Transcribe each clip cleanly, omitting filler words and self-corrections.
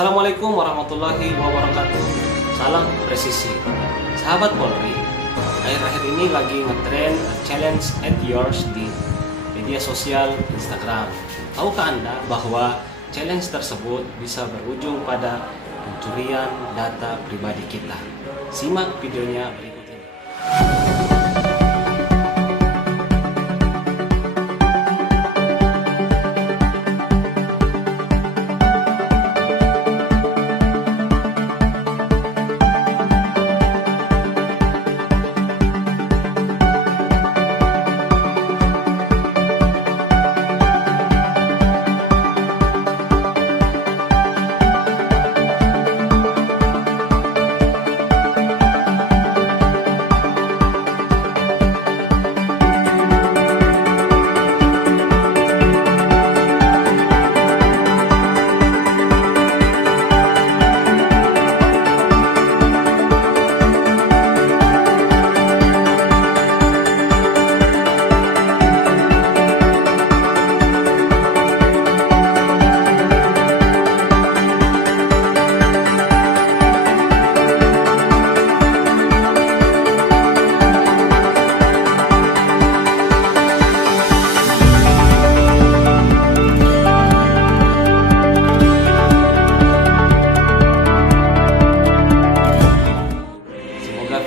Assalamualaikum warahmatullahi wabarakatuh. Salam presisi. Sahabat Polri, akhir-akhir ini lagi ngetrend challenge at yours di media sosial Instagram. Tahukah Anda bahwa challenge tersebut bisa berujung pada pencurian data pribadi kita? Simak videonya berikut ini.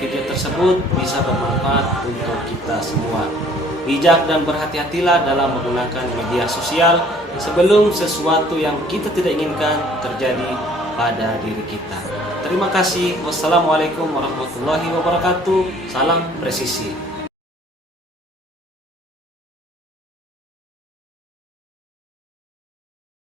Video tersebut bisa bermanfaat untuk kita semua. Bijak dan berhati-hatilah dalam menggunakan media sosial sebelum sesuatu yang kita tidak inginkan terjadi pada diri kita. Terima kasih. Wassalamualaikum warahmatullahi wabarakatuh. Salam presisi.